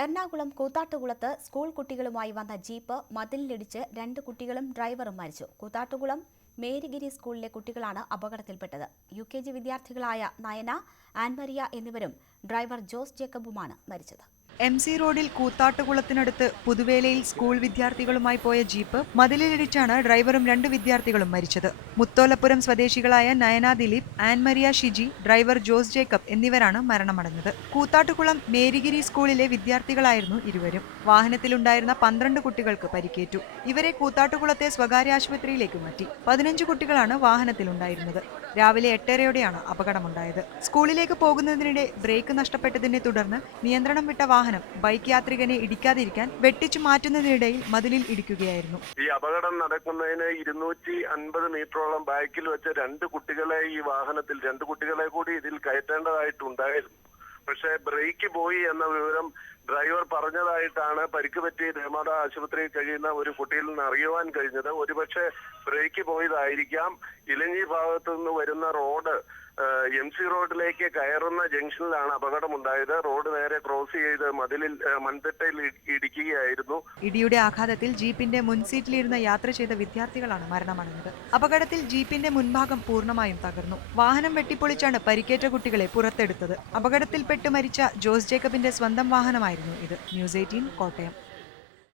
Ernakulam കൂത്താട്ടുകുളത്ത് school കുട്ടികളുമായി വന്ന jeep മതിലിലിടിച്ച് രണ്ട് കുട്ടികളും ഡ്രൈവറും മരിച്ചു. കൂത്താട്ടുകുളം മേരിഗിരി സ്കൂളിലെ കുട്ടികളാണ് അപകടത്തിൽപ്പെട്ടത്. യു കെ ജി വിദ്യാർത്ഥികളായ നയന ആൻമരിയ എന്നിവരും ഡ്രൈവർ ജോസ് ജേക്കബുമാണ് മരിച്ചത്. എം സി റോഡിൽ കൂത്താട്ടുകുളത്തിനടുത്ത് പുതുവേലയിൽ സ്കൂൾ വിദ്യാർത്ഥികളുമായി പോയ ജീപ്പ് മതിലിലിടിച്ചാണ് ഡ്രൈവറും രണ്ട് വിദ്യാർത്ഥികളും മരിച്ചത്. മുത്തോലപ്പുരം സ്വദേശികളായ നയന ദിലീപ് ആൻമരിയ ഷിജി ഡ്രൈവർ ജോസ് ജേക്കബ് എന്നിവരാണ് മരണമടഞ്ഞത്. കൂത്താട്ടുകുളം മേരിഗിരി സ്കൂളിലെ വിദ്യാർത്ഥികളായിരുന്നു ഇരുവരും. വാഹനത്തിലുണ്ടായിരുന്ന പന്ത്രണ്ട് കുട്ടികൾക്ക് പരിക്കേറ്റു. ഇവരെ കൂത്താട്ടുകുളത്തെ സ്വകാര്യ ആശുപത്രിയിലേക്ക് മാറ്റി. പതിനഞ്ച് കുട്ടികളാണ് വാഹനത്തിലുണ്ടായിരുന്നത്. രാവിലെ എട്ടരയോടെയാണ് അപകടമുണ്ടായത്. സ്കൂളിലേക്ക് പോകുന്നതിനിടെ ബ്രേക്ക് നഷ്ടപ്പെട്ടതിനെ തുടർന്ന് നിയന്ത്രണം വിട്ട വാഹനം ബൈക്ക് യാത്രികനെ ഇടിക്കാതിരിക്കാൻ വെട്ടിച്ചു മാറ്റുന്നതിനിടയിൽ മതിലിൽ ഇടിക്കുകയായിരുന്നു. ഈ അപകടം നടക്കുന്നതിന് ഇരുന്നൂറ്റി അൻപത് മീറ്ററോളം ബാക്കിൽ വെച്ച രണ്ട് കുട്ടികളെ ഈ വാഹനത്തിൽ രണ്ട് കുട്ടികളെ കൂടി ഇതിൽ കയറ്റേണ്ടതായിട്ടുണ്ടായിരുന്നു. പക്ഷെ ബ്രേക്ക് പോയി എന്ന വിവരം ഡ്രൈവർ പറഞ്ഞതായിട്ടാണ് പരിക്ക് പറ്റി ദേമാത ആശുപത്രിയിൽ കഴിയുന്ന ഒരു കുട്ടിയിൽ നിന്ന് അറിയുവാൻ കഴിഞ്ഞത്. ഒരുപക്ഷെ ബ്രേക്ക് പോയതായിരിക്കാം. ഇലഞ്ഞി ഭാഗത്തു നിന്ന് വരുന്ന റോഡ് എം സി റോഡിലേക്ക് കയറുന്ന ജംഗ്ഷനിലാണ് അപകടമുണ്ടായത്. റോഡ് നേരെ ക്രോസ് ചെയ്ത് മതിലിൽ മൺതിട്ടയിൽ ഇടിക്കുകയായിരുന്നു. ഇടിയുടെ ആഘാതത്തിൽ ജീപ്പിന്റെ മുൻസീറ്റിലിരുന്ന യാത്ര ചെയ്ത വിദ്യാർത്ഥികളാണ് മരണമടഞ്ഞത്. അപകടത്തിൽ ജീപ്പിന്റെ മുൻഭാഗം പൂർണമായും തകർന്നു. വാഹനം വെട്ടിപ്പൊളിച്ചാണ് പരിക്കേറ്റ കുട്ടികളെ പുറത്തെടുത്തത്. അപകടത്തിൽപ്പെട്ട് മരിച്ച ജോസ് ജേക്കബിന്റെ സ്വന്തം വാഹനമായിരുന്നു ഇത്. News eighteen Kottayam.